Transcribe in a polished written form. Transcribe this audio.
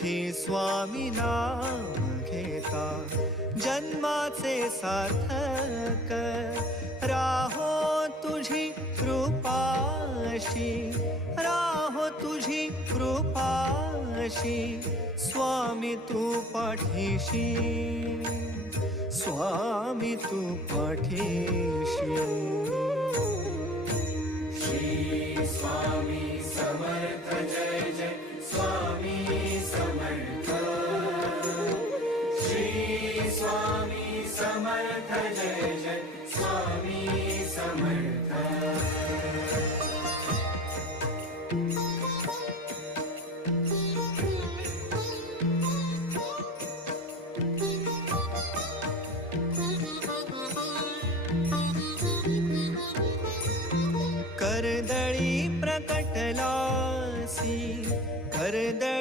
सुखी स्वामी नाम घेता जन्माचे सार्थक राहो तुझी कृपाशी राहो तुझी कृपाशी स्वामी तू पाठीशी स्वामी तू पाठीशी श्री स्वामी समर्थ जय जय स्वामी समर्थ श्री स्वामी समर्थ जय जय स्वामी समर्थ कर्दळी प्रकटलासी कर्दळी